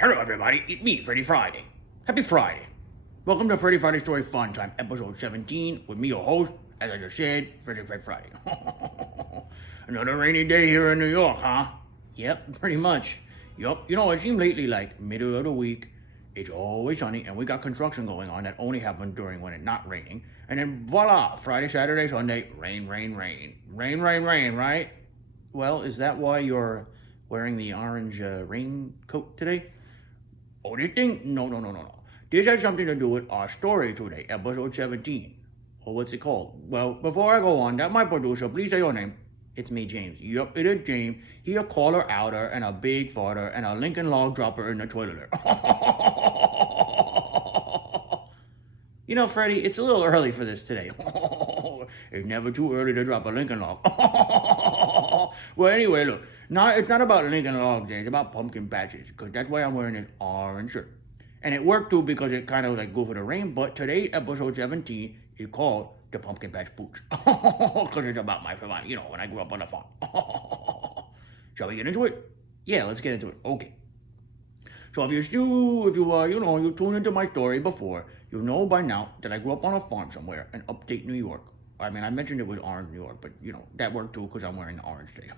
Hello, everybody. It's me, Freddie Friday. Happy Friday. Welcome to Freddie Friday Story Fun Time, episode 17, with me, your host, as I just said, Freddie Friday. Another rainy day here in New York, huh? Yep, pretty much. Yup. You know, it seemed lately like middle of the week, it's always sunny, and we got construction going on that only happens during when it's not raining. And then voila, Friday, Saturday, Sunday, rain, rain, rain. Rain, rain, rain, right? Well, is that why you're wearing the orange raincoat today? Oh, this thing? No. This has something to do with our story today, episode 17. Well, what's it called? Well, before I go on, that's my producer. Please say your name. It's me, James. Yup, it is James. He a caller outer and a big farter and a Lincoln log dropper in the toilet. You know, Freddie, it's a little early for this today. It's never too early to drop a Lincoln log. Well, anyway, look, it's not about Lincoln logs, it's about pumpkin patches, because that's why I'm wearing this orange shirt. And it worked too because it kind of like go for the rain, but today's episode 17 is called The Pumpkin Patch Pooch. Because it's about my family, when I grew up on the farm. Shall we get into it? Yeah, let's get into it. Okay. So if you tuned into my story before, you know by now that I grew up on a farm somewhere in upstate New York. I mean, I mentioned it was Orange, New York, but that worked too because I'm wearing the orange today.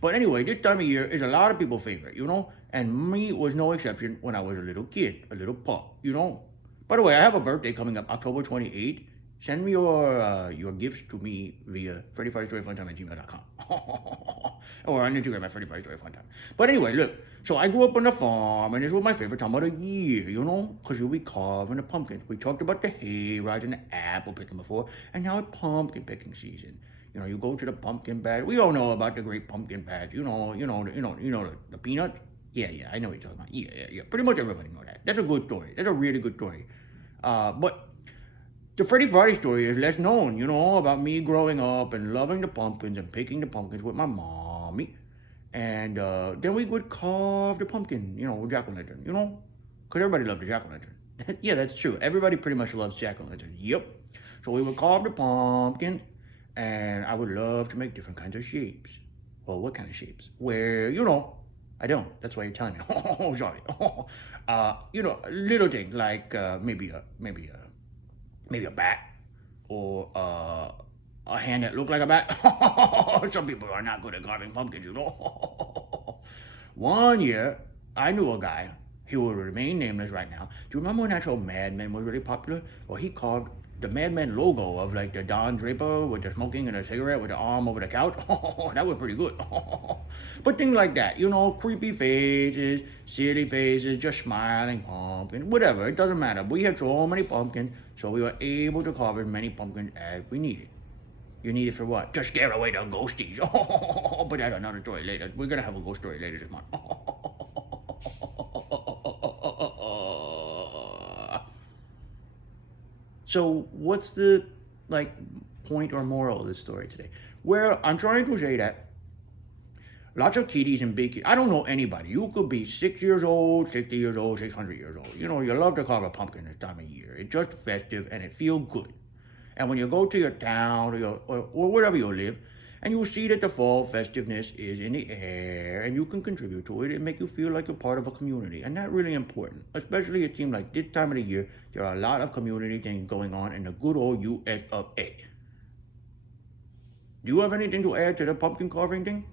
But anyway, this time of year is a lot of people's favorite, and me was no exception when I was a little kid, a little pup, By the way, I have a birthday coming up October 28th. Send me your gifts to me via FreddieFridayStoryFuntime@gmail.com. Or on Instagram at FreddieFridayStoryFuntime. But anyway, look. So I grew up on the farm, and this was my favorite time of the year, because you'll be carving the pumpkins. We talked about the hay rides and the apple picking before, and now it's pumpkin picking season. You go to the pumpkin patch. We all know about the great pumpkin patch. The peanuts. Yeah, I know what you're talking about. Yeah. Pretty much everybody knows that. That's a good story. That's a really good story. But the Freddie Friday story is less known, about me growing up and loving the pumpkins and picking the pumpkins with my mommy. And then we would carve the pumpkin, with jack-o'-lantern, because everybody loved the jack-o'-lantern. Yeah, that's true. Everybody pretty much loves jack-o'-lantern. Yep. So we would carve the pumpkin, and I would love to make different kinds of shapes. Well, what kind of shapes? Where, I don't. That's why you're telling me. Oh, sorry. Little things like maybe a bat, or a hand that looked like a bat. Some people are not good at carving pumpkins, One year, I knew a guy. He will remain nameless right now. Do you remember when that show Mad Men was really popular? Well, he carved the Mad Men logo of like the Don Draper with the smoking and a cigarette with the arm over the couch. That was pretty good. But things like that, creepy faces, silly faces, just smiling pumpkins, whatever, it doesn't matter. We had so many pumpkins, so we were able to carve as many pumpkins as we needed. You need it for what? To scare away the ghosties. But that's another story later. We're going to have a ghost story later this month. So what's the point or moral of this story today? Well, I'm trying to say that lots of kiddies and big kids, I don't know anybody. You could be 6 years old, 60 years old, 600 years old. You love to carve a pumpkin this time of year. It's just festive and it feels good. And when you go to your town or wherever you live, and you see that the fall festiveness is in the air, and you can contribute to it, it make you feel like you're part of a community. And that's really important. Especially it seems like this time of the year, there are a lot of community things going on in the good old US of A. Do you have anything to add to the pumpkin carving thing?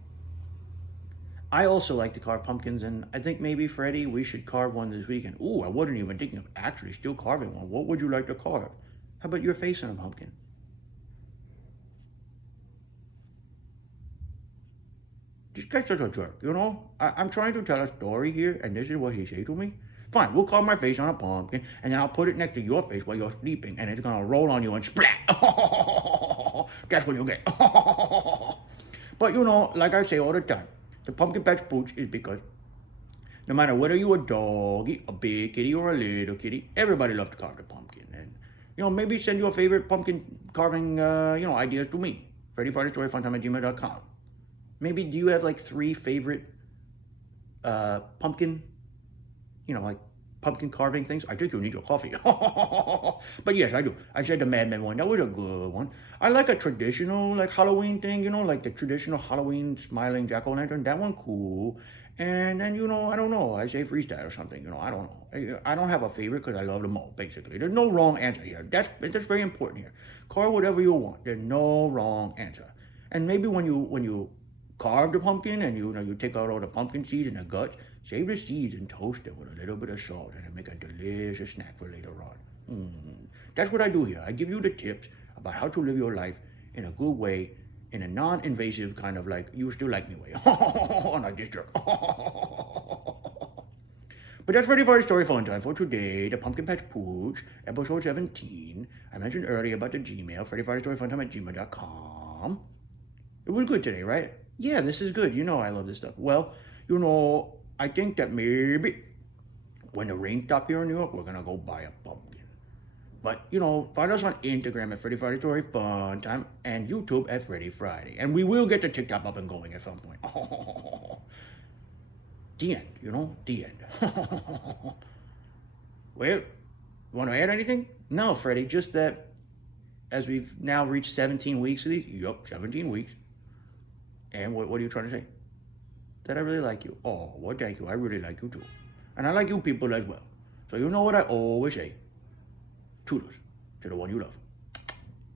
I also like to carve pumpkins, and I think maybe, Freddie, we should carve one this weekend. Ooh, I wasn't even thinking of actually still carving one. What would you like to carve? How about your face on a pumpkin? This guy's such a jerk, I'm trying to tell a story here, and this is what he said to me. Fine, we'll carve my face on a pumpkin, and then I'll put it next to your face while you're sleeping, and it's gonna roll on you and splat. That's what you get. But like I say all the time, the pumpkin patch pooch is because no matter whether you're a doggy, a big kitty, or a little kitty, everybody loves to carve the pumpkin. And maybe send your favorite pumpkin carving ideas to me. FreddieFridayStoryFuntime@gmail.com. Maybe do you have 3 favorite pumpkin, pumpkin carving things? I think you need your coffee. But yes, I do. I said the Mad Men one. That was a good one. I like a traditional Halloween thing, like the traditional Halloween smiling jack-o'-lantern. That one cool. And then, I don't know, I say freestyle or something, I don't know. I don't have a favorite because I love them all, basically. There's no wrong answer here. That's very important here. Carve whatever you want. There's no wrong answer. And maybe when you carve the pumpkin and you take out all the pumpkin seeds and the guts, save the seeds and toast them with a little bit of salt and make a delicious snack for later on. That's what I do here. I give you the tips about how to live your life in a good way, in a non-invasive kind of like, you still like me way. Not this jerk. But that's Freddie for Story Fun Time for today. The Pumpkin Patch Pooch, episode 17. I mentioned earlier about the Gmail, FreddieFridayStoryFunTime@gmail.com. It was good today, right? Yeah, this is good. I love this stuff. Well, I think that maybe when the rain stops here in New York, we're going to go buy a pumpkin. But, find us on Instagram at Freddie Friday Story Fun Time and YouTube at Freddie Friday. And we will get the TikTok up and going at some point. The end, the end. Well, want to add anything? No, Freddie, just that as we've now reached 17 weeks of these, 17 weeks. And what are you trying to say? That I really like you. Oh, well, thank you. I really like you too. And I like you people as well. So you know what I always say. Toodles to the one you love.